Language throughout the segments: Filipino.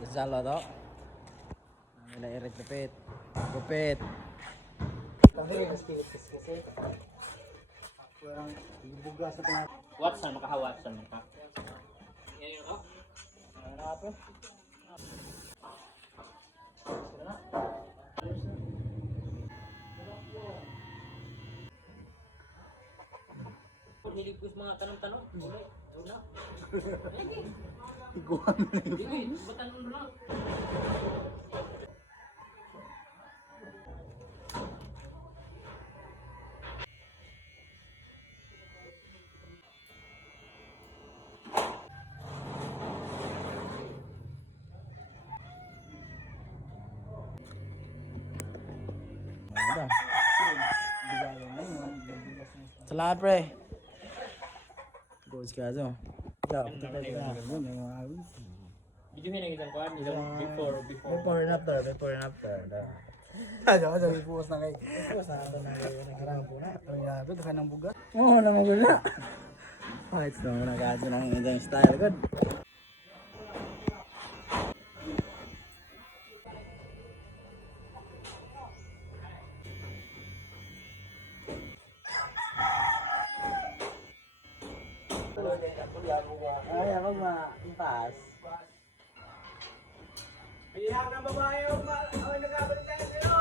Gonzalo to. Nila Eric Gupit. Gupit. Kasi mas pilit kasi. Parang buga sa tanga. Watson, makaha-Watson ka. Yan yun ako. Ano po? Hilig ko sa mga tanong-tanong. Una. Iguan na yun. Hindi, batanong mo lang. Ano? Salamat pre. Goals ka so. Videohin ang isang kuhan, isang before. Before and after. Ano, ipuwas na kayo. Ipuwas na ito na kayo. Nagkarang po na. Ang yabi, kaka ng buga. Oo, naman ko na. Kahit na mo nagkaso ng isang style good. Ay, ako ma-pass. Iyak ng babae o nagkabalik tayo sa'yo.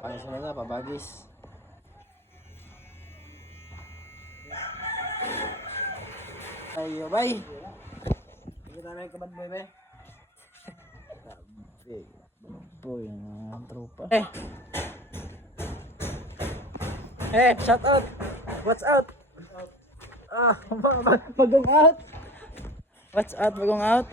Panis mo na, pabagis. Ayo, bye. Kita na yung kabad, bebe. Sabi, boy, ang tropa. Shout out. What's out? Magong out. What's out, magong out?